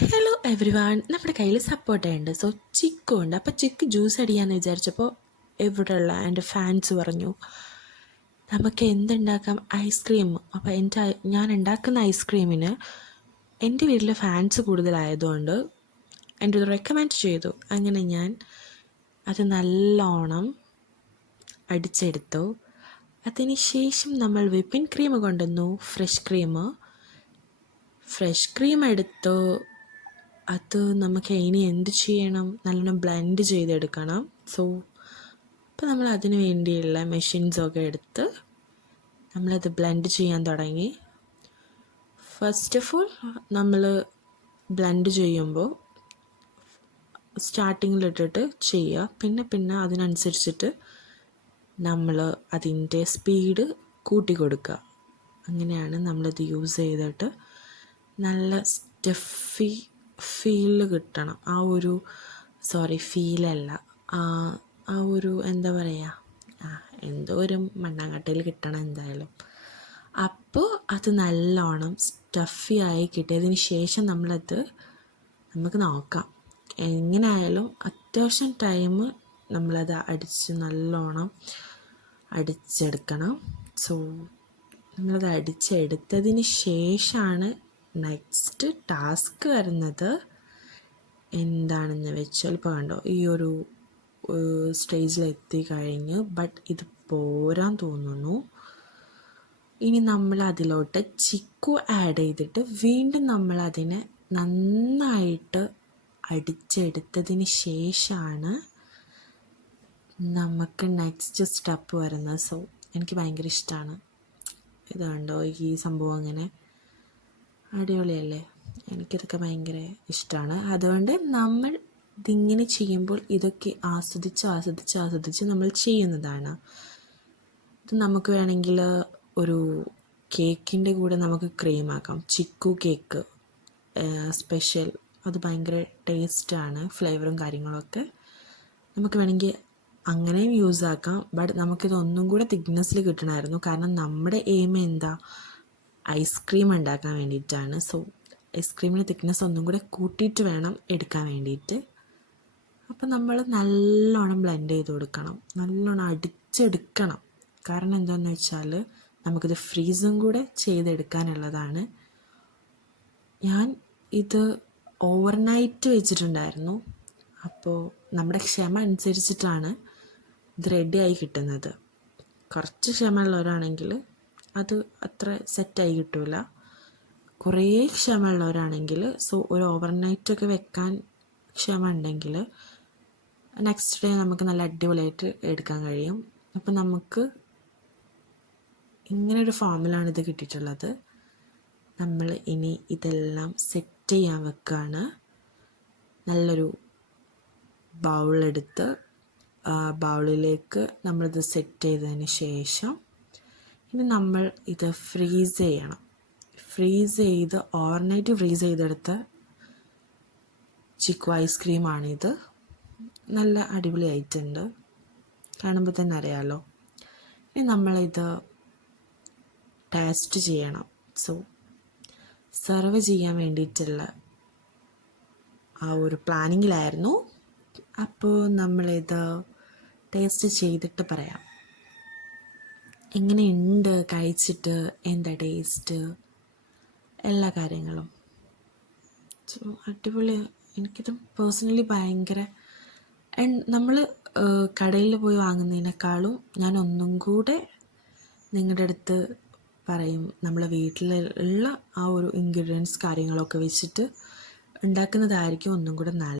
Hello every one, നമ്മുടെ കയ്യിൽ സപ്പോർട്ടുണ്ട്. So chikoo ഉണ്ട്. അപ്പോൾ ചിക്ക് ജ്യൂസ് അടിക്കാമെന്ന് വിചാരിച്ചപ്പോൾ ഇവിടെയുള്ള എൻ്റെ ഫാൻസ് പറഞ്ഞു നമുക്ക് എന്തുണ്ടാക്കാം, ഐസ്ക്രീം. അപ്പോൾ ഞാൻ ഉണ്ടാക്കുന്ന ഐസ്ക്രീമിന് എൻ്റെ വീട്ടിൽ ഫാൻസ് കൂടുതലായതുകൊണ്ട് എൻ്റെ ഇത് റെക്കമെൻഡ് ചെയ്തു. അങ്ങനെ ഞാൻ അത് നല്ലോണം അടിച്ചെടുത്തു. അതിന് ശേഷം നമ്മൾ വിപ്പിംഗ് ക്രീം കൊണ്ടുവന്നു. ഫ്രഷ് ക്രീം എടുത്തു. അത് നമുക്ക് ഇനി എന്ത് ചെയ്യണം, നല്ലോണം ബ്ലെൻഡ് ചെയ്തെടുക്കണം. സോ അപ്പോൾ നമ്മൾ അതിന് വേണ്ടിയുള്ള മെഷീൻസൊക്കെ എടുത്ത് നമ്മളത് ബ്ലെൻഡ് ചെയ്യാൻ തുടങ്ങി. ഫസ്റ്റ് ഓഫ് ഓൾ നമ്മൾ ബ്ലെൻഡ് ചെയ്യുമ്പോൾ സ്റ്റാർട്ടിങ്ങിലിട്ടിട്ട് ചെയ്യുക. പിന്നെ അതിനനുസരിച്ചിട്ട് നമ്മൾ അതിൻ്റെ സ്പീഡ് കൂട്ടി കൊടുക്കുക. അങ്ങനെയാണ് നമ്മളത് യൂസ് ചെയ്തിട്ട് നല്ല സ്റ്റഫി ഫീല് കിട്ടണം. ഫീലല്ല, ആ ഒരു എന്താ പറയുക, എന്തോ ഒരു മണ്ണാങ്കട്ടയിൽ കിട്ടണം എന്തായാലും. അപ്പോൾ അത് നല്ലോണം സ്റ്റഫി ആയി കിട്ടിയതിന് ശേഷം നമുക്ക് നോക്കാം. എങ്ങനെയായാലും അത്യാവശ്യം ടൈം നമ്മളത് നല്ലോണം അടിച്ചെടുക്കണം. സോ നമ്മളത് അടിച്ചെടുത്തതിന് ശേഷമാണ് നെക്സ്റ്റ് ടാസ്ക് വരുന്നത്. എന്താണെന്ന് വെച്ചാൽ ഇപ്പോൾ കണ്ടോ, ഈ ഒരു സ്റ്റേജിലെത്തി കഴിഞ്ഞ്, ബട്ട് ഇത് പോരാൻ തോന്നുന്നു. ഇനി നമ്മൾ അതിലോട്ട് ചിക്കു ആഡ് ചെയ്തിട്ട് വീണ്ടും നമ്മളതിനെ നന്നായിട്ട് അടിച്ചെടുത്തതിന് ശേഷമാണ് നമുക്ക് നെക്സ്റ്റ് സ്റ്റെപ്പ് വരുന്നത്. സോ എനിക്ക് ഭയങ്കര ഇഷ്ടമാണ് ഇത്. കണ്ടോ, ഈ സംഭവം അങ്ങനെ അടിപൊളിയല്ലേ? എനിക്കിതൊക്കെ ഭയങ്കര ഇഷ്ടമാണ്. അതുകൊണ്ട് നമ്മൾ ഇതിങ്ങനെ ചെയ്യുമ്പോൾ ഇതൊക്കെ ആസ്വദിച്ച് നമ്മൾ ചെയ്യുന്നതാണ്. ഇത് നമുക്ക് വേണമെങ്കിൽ ഒരു കേക്കിൻ്റെ കൂടെ നമുക്ക് ക്രീമാക്കാം. ചിക്കു കേക്ക് സ്പെഷ്യൽ, അത് ഭയങ്കര ടേസ്റ്റാണ്, ഫ്ലേവറും കാര്യങ്ങളൊക്കെ. നമുക്ക് വേണമെങ്കിൽ അങ്ങനെയും യൂസ് ആക്കാം. ബട്ട് നമുക്കിതൊന്നും കൂടെ തിക്നെസ്സിൽ കിട്ടണമായിരുന്നു. കാരണം നമ്മുടെ എയിം എന്താ, ഐസ്ക്രീം ഉണ്ടാക്കാൻ വേണ്ടിയിട്ടാണ്. സോ ഐസ്ക്രീമിന് തിക്നെസ് ഒന്നും കൂടെ കൂട്ടിയിട്ട് വേണം എടുക്കാൻ വേണ്ടിയിട്ട്. അപ്പോൾ നമ്മൾ നല്ലോണം ബ്ലെൻഡ് ചെയ്ത് കൊടുക്കണം, നല്ലോണം അടിച്ചെടുക്കണം. കാരണം എന്താണെന്ന് വെച്ചാൽ നമുക്കിത് ഫ്രീസും കൂടെ ചെയ്തെടുക്കാനുള്ളതാണ്. ഞാൻ ഇത് ഓവർനൈറ്റ് വെച്ചിട്ടുണ്ടായിരുന്നു. അപ്പോൾ നമ്മുടെ ക്ഷമ അനുസരിച്ചിട്ടാണ് ഇത് റെഡിയായി കിട്ടുന്നത്. കുറച്ച് ക്ഷമയുള്ളവരാണെങ്കിൽ അത് അത്ര സെറ്റായി കിട്ടില്ല. കുറേ ക്ഷമയുള്ളവരാണെങ്കിൽ ഒരു ഓവർനൈറ്റൊക്കെ വെക്കാൻ ക്ഷമ ഉണ്ടെങ്കിൽ നെക്സ്റ്റ് ഡേ നമുക്ക് നല്ല അടിപൊളിയായിട്ട് എടുക്കാൻ കഴിയും. അപ്പം നമുക്ക് ഇങ്ങനൊരു ഫോമിലാണ് ഇത് കിട്ടിയിട്ടുള്ളത്. നമ്മൾ ഇനി ഇതെല്ലാം സെറ്റ് ചെയ്യാൻ വെക്കുകയാണ്. നല്ലൊരു ബൗളെടുത്ത് ബൗളിലേക്ക് നമ്മളിത് സെറ്റ് ചെയ്തതിന് ശേഷം ഇനി നമ്മൾ ഇത് ഫ്രീസ് ചെയ്യണം. ഓവർനൈറ്റ് ഫ്രീസ് ചെയ്തെടുത്ത ചിക്കു ഐസ്ക്രീമാണിത്. നല്ല അടിപൊളിയായിട്ടുണ്ട്, കാണുമ്പോൾ തന്നെ അറിയാമല്ലോ. ഇനി നമ്മളിത് ടേസ്റ്റ് ചെയ്യണം. സോ സെർവ് ചെയ്യാൻ വേണ്ടിയിട്ടുള്ള ആ ഒരു പ്ലാനിങ്ങിലായിരുന്നു. അപ്പോൾ നമ്മളിത് ടേസ്റ്റ് ചെയ്തിട്ട് പറയാം എങ്ങനെയുണ്ട്, കഴിച്ചിട്ട് എന്താ ടേസ്റ്റ്, എല്ലാ കാര്യങ്ങളും. സോ അടിപൊളി. എനിക്കിത് പേഴ്സണലി ഭയങ്കര, നമ്മൾ കടയിൽ പോയി വാങ്ങുന്നതിനേക്കാളും ഞാൻ ഒന്നും കൂടെ നിങ്ങളുടെ അടുത്ത് പറയും, നമ്മളെ വീട്ടിലുള്ള ആ ഒരു ഇൻഗ്രീഡിയൻസ് കാര്യങ്ങളൊക്കെ വെച്ചിട്ട് ഉണ്ടാക്കുന്നതായിരിക്കും ഒന്നും കൂടെ നല്ലത്.